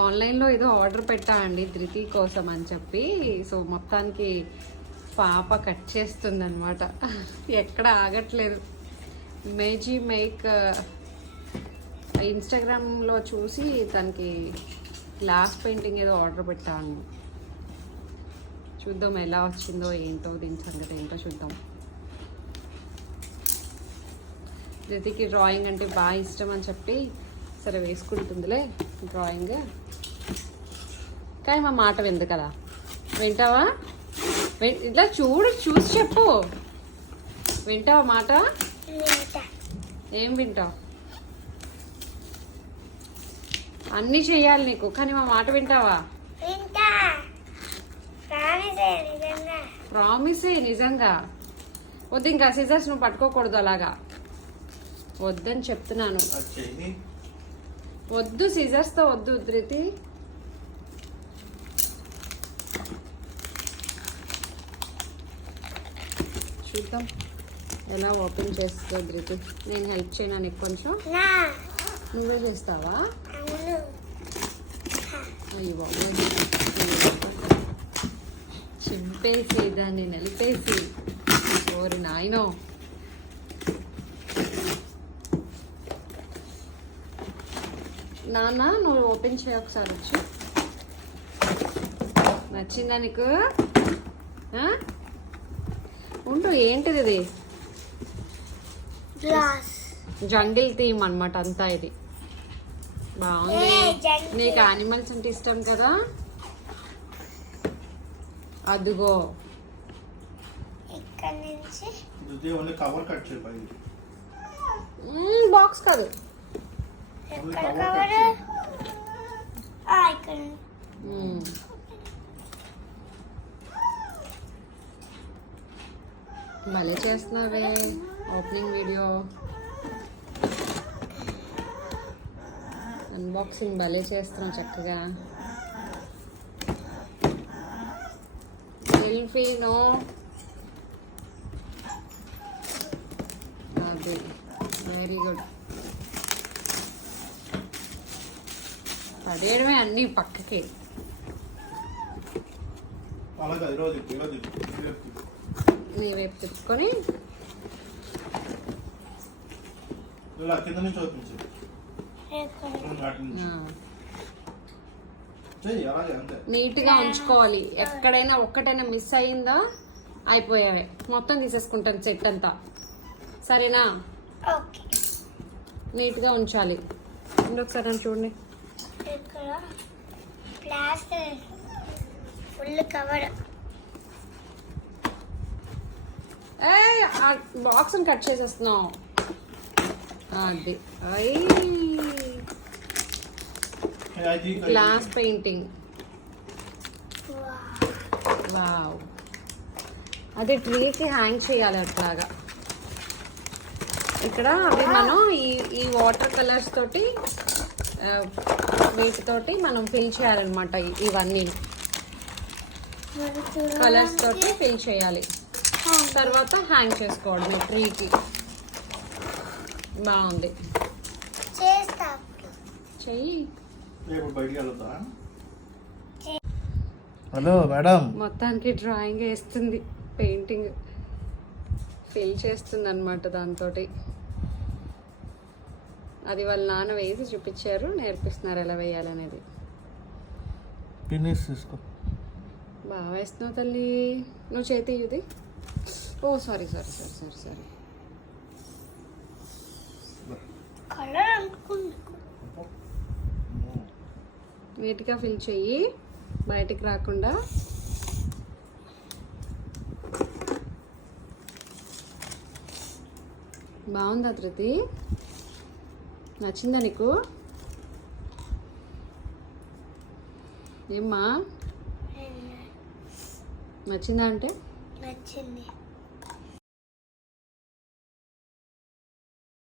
ఆన్లైన్లో ఏదో ఆర్డర్ పెట్టా అండి ధృతి కోసం అని చెప్పి. సో మొత్తానికి పాప కట్ చేస్తుంది అనమాట. ఎక్కడ ఆగట్లేదు. మేజీ మేక్ ఇన్స్టాగ్రామ్లో చూసి తనకి గ్లాస్ పెయింటింగ్ ఏదో ఆర్డర్ పెట్టాను. చూద్దాం ఎలా వచ్చిందో ఏంటో, దీని సంగతి ఏంటో చూద్దాం. ధృతికి డ్రాయింగ్ అంటే బాగా ఇష్టం అని చెప్పి సరే వేసుకుంటుందిలే డ్రాయింగ్. కానీ మా మాట విందు కదా. వింటావా? ఇట్లా చూసి చెప్పు. వింటావా మాట? ఏం వింటావు? అన్నీ చెయ్యాలి నీకు, కానీ మా మాట వింటావా? ప్రామిసే నిజంగా. వద్దు, ఇంకా సిజర్స్ నువ్వు పట్టుకోకూడదు అలాగా. వద్దని చెప్తున్నాను. వద్దు, సిజర్స్తో వద్దు ధృతి. చూద్దాం ఎలా ఓపెన్ చేస్తుందో ధృతి. నేను హెల్ప్ చేయనా నీకు కొంచెం? నువ్వే చేస్తావా? అయ్యో చింపేసి దాన్ని నలిపేసి. ఓరి నాయనో. నాన్న నువ్వు ఓపెన్ చేయ ఒకసారి వచ్చి. నచ్చిందా నీకు? ఉండు, ఏంటిది ఇది? జంగిల్ థీమ్ అన్నమాట అంతా. ఇది బాగుంది. నీకు యానిమల్స్ అంటే ఇష్టం కదా. అదిగో బాక్స్ కాదు, భలే చేస్తున్నావే ఓపెనింగ్ వీడియో. అన్బాక్సింగ్ భలే చేస్తున్నావు చక్కగా. సెల్ఫీనో అది వెరీ గుడ్. పడేయడమే అన్నీ పక్కకి. నీ వైపు తిప్పుకొని నీట్గా ఉంచుకోవాలి. ఎక్కడైనా ఒక్కటైనా మిస్ అయిందా అయిపోయాయి. మొత్తం తీసేసుకుంటాను సెట్ అంతా. సరేనా? నీట్గా ఉంచాలి. ఒకసారి నన్ను చూడండి. బాక్స్ కట్ చేసేస్తున్నావు. అది గ్లాస్ పెయింటింగ్. వావ్. అది ట్రీకి హ్యాంగ్ చేయాలి అట్లాగా. ఇక్కడ అవి మనం ఈ వాటర్ కలర్స్ తోటి వీటితోటి మనం ఫిల్ చేయాలన్నమాట. ఇవన్నీ కలర్స్ తోటి ఫిల్ చేయాలి. తర్వాత హ్యాంగ్ చేసుకోవడం ట్రీకి. బాగుంది. చెయ్యి. Hello madam. మొత్తానికి డ్రాయింగ్ వేస్తుంది, పెయింటింగ్ ఫిల్ చేస్తుంది అనమాట దాంతో. అది వాళ్ళ నాన్న వేసి చూపించారు, నేర్పిస్తున్నారు ఎలా వేయాలనేది. బాగా వేస్తున్నావు తల్లి. నువ్వు చేతి ఇది. Oh sorry sorry sorry sorry sorry. నీట్గా ఫిల్ చెయ్యి, బయటికి రాకుండా. బాగుందా ధృతి? నచ్చిందా నీకు? ఏమ్మా నచ్చిందా? అంటే నచ్చింది.